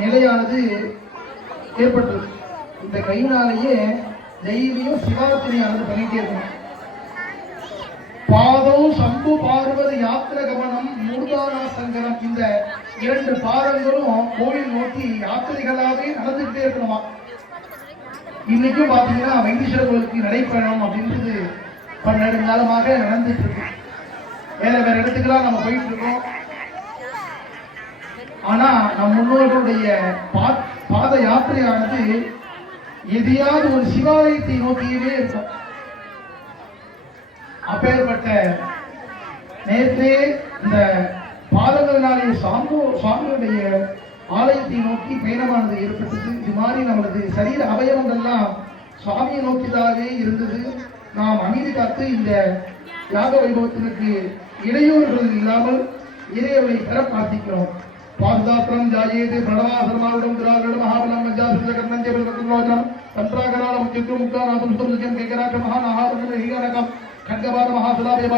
நிலையானது ஏற்பட்டது. இந்த கையினாலேயே டெய்லியும் சிவார்த்தனையானது பண்ணிட்டே இருக்கணும். பாதம் சம்பு பார்வதி யாத்திர கமனம் மூர்தானா சங்கரம், இந்த 2 பாதங்களும் கோவில் நோக்கி யாத்திரைகளாவே நடந்துகிட்டே இருக்கணுமா. இன்னைக்கும் பாத்தீங்கன்னா வைத்தீஸ்வரர் கோவிலுக்கு நடைபயணம் அப்படின்றது நெடுங்காலமாக நடந்துட்டு இருக்கு. வேற வேற இடத்துக்கெல்லாம் நம்ம போயிட்டு இருக்கோம். ஆனா நம் முன்னோர்களுடைய பாத யாத்திரையானது எதையாவது ஒரு சிவாலயத்தை நோக்கியவே இருக்கும். அப்பேற்பட்ட நேற்றே இந்த பாதங்களினாலே சுவாமியுடைய ஆலயத்தை நோக்கி பயணமானது ஏற்பட்டது. இது மாதிரி நம்மளது சரீர அவயவங்கள்லாம் சுவாமியை நோக்கிதாகவே இருந்தது. நாம் அமைதி காத்து இந்த யாக வைபவத்திற்கு இடையூறுகள் இல்லாமல் இறைவனை பெற பிரார்த்திக்கிறோம். பாதுகாப்புறம் ஜாயேது பிரணவாசரமாவிடம் திராவிடம் மகாபலம் மஞ்சாசுர கர்ணஞ்சே பிரதம் தந்திராகராலம் சித்து முக்தாநாதம் சுத்தம் கேகராட்ச மகாநாகாரம் ஹீகரகம் खड्गवार महासुला